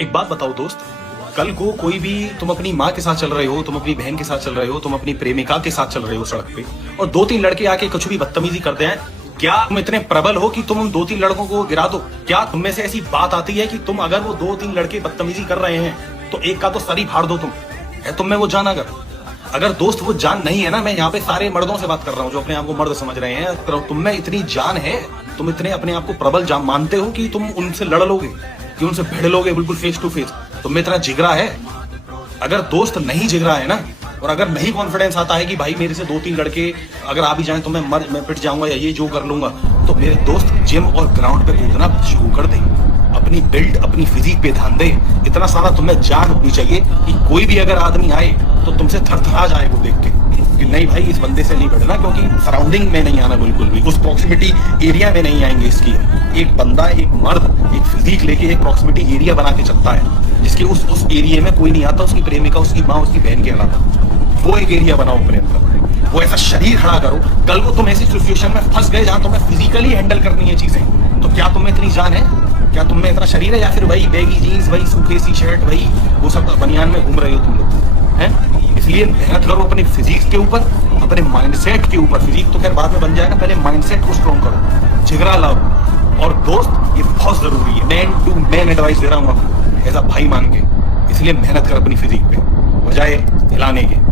एक बात बताओ दोस्त, कल को कोई भी तुम अपनी माँ के साथ चल रहे हो, तुम अपनी बहन के साथ चल रहे हो, तुम अपनी प्रेमिका के साथ चल रहे हो सड़क पे, और दो तीन लड़के आके कुछ भी बदतमीजी करते हैं, क्या तुम इतने प्रबल हो कि तुम उन दो तीन लड़कों को गिरा दो? क्या तुम में से ऐसी बात आती है कि तुम अगर वो दो तीन लड़के बदतमीजी कर रहे हैं तो एक का तो सर ही फाड़ दो? तुम है तुम में वो जान? अगर दोस्त वो जान नहीं है ना, मैं यहाँ पे सारे मर्दों से बात कर रहा हूँ जो अपने आप को मर्द समझ रहे हैं, तो तुम में इतनी जान है, तुम इतने अपने आप को प्रबल जान मानते हो कि तुम उनसे लड़ लोगे, कि उनसे भिड़ लोगे बिल्कुल फेस टू फेस? तुम में इतना जिगरा है? अगर दोस्त नहीं जिगरा है ना, और अगर नहीं कॉन्फिडेंस आता है कि भाई मेरे से दो तीन लड़के अगर आ भी जाएं तो मैं पिट जाऊंगा या ये जो कर लूंगा, तो मेरे दोस्त जिम और ग्राउंड पे कूदना शुरू कर दे, अपनी बिल्ड अपनी फिजिक पे ध्यान दे। इतना सारा तुम्हें जान होनी चाहिए कि कोई भी अगर आदमी आए तो तुमसे थरथरा जाए वो देख के कि नहीं भाई इस बंदे से नहीं भिड़ना, क्योंकि सराउंडिंग में नहीं आना, बिल्कुल भी उस प्रॉक्सिमिटी एरिया में नहीं आएंगे इसकी। एक बंदा, एक मर्द एक फिजिक लेके एक प्रॉक्सिमिटी एरिया बना के चलता है जिसके उस एरिया में कोई नहीं आता, उसकी प्रेमिका, उसकी माँ, उसकी बहन के अलावा। वो एक एरिया बनाओ अपने अंदर, वो ऐसा शरीर खड़ा करो, कल को तुम ऐसी सिचुएशन में फंस गए जहां तुम्हें फिजिकली हैंडल करनी है चीजें, तो क्या तुम में इतनी जान है? क्या तुम में इतना शरीर है? या फिर वही बैगी जीन्स, वही सूखे सी शर्ट, वही वो सब बनियान में घूम रहे हो तुम लोग हैं? इसलिए मेहनत करो अपने फिजिक्स के ऊपर, अपने माइंडसेट के ऊपर। फिजिक तो खैर बाद में बन जाएगा, पहले माइंडसेट को स्ट्रॉन्ग करो, जिगरा लाओ। और दोस्त ये बहुत जरूरी है, मैन टू मैन एडवाइस दे रहा हूँ आपको, ऐसा भाई मान के। इसलिए मेहनत कर अपनी फिजिक पे, बजाय हिलाने के।